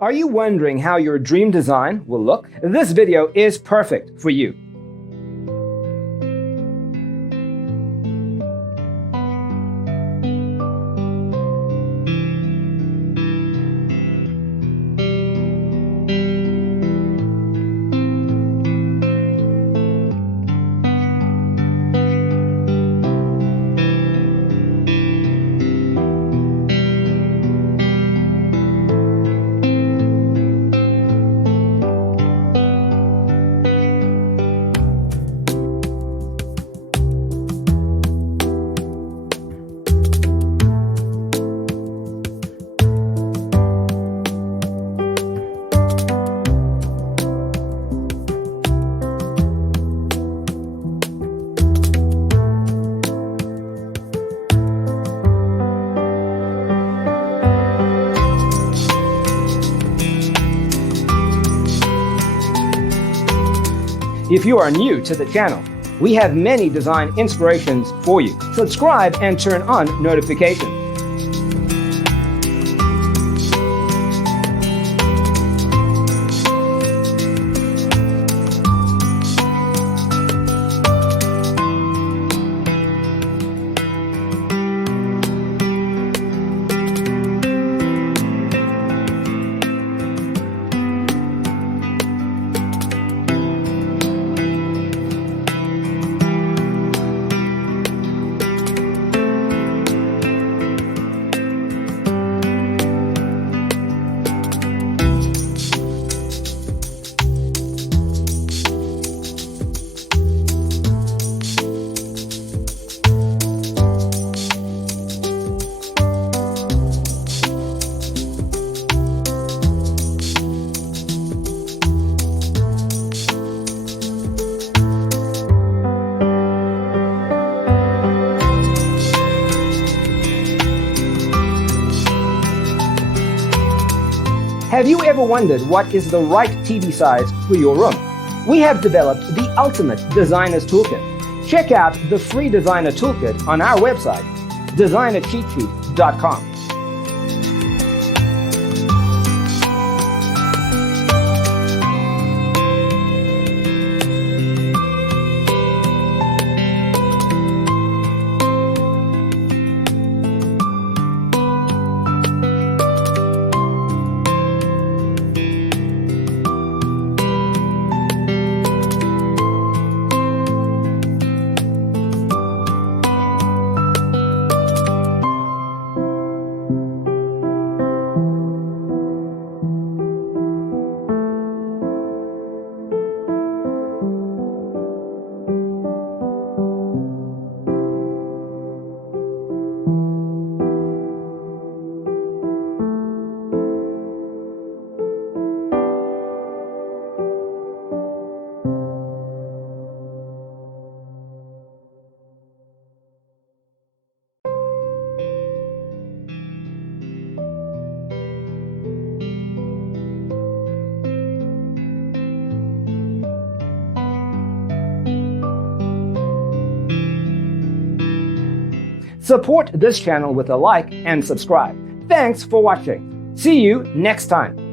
Are you wondering how your dream design will look? This video is perfect for you. If you are new to the channel, we have many design inspirations for you. Subscribe and turn on notifications. Have you ever wondered what is the right TV size for your room? We have developed the ultimate designer's toolkit. Check out the free designer toolkit on our website, designercheatsheet.com. Support this channel with a like and subscribe. Thanks for watching. See you next time.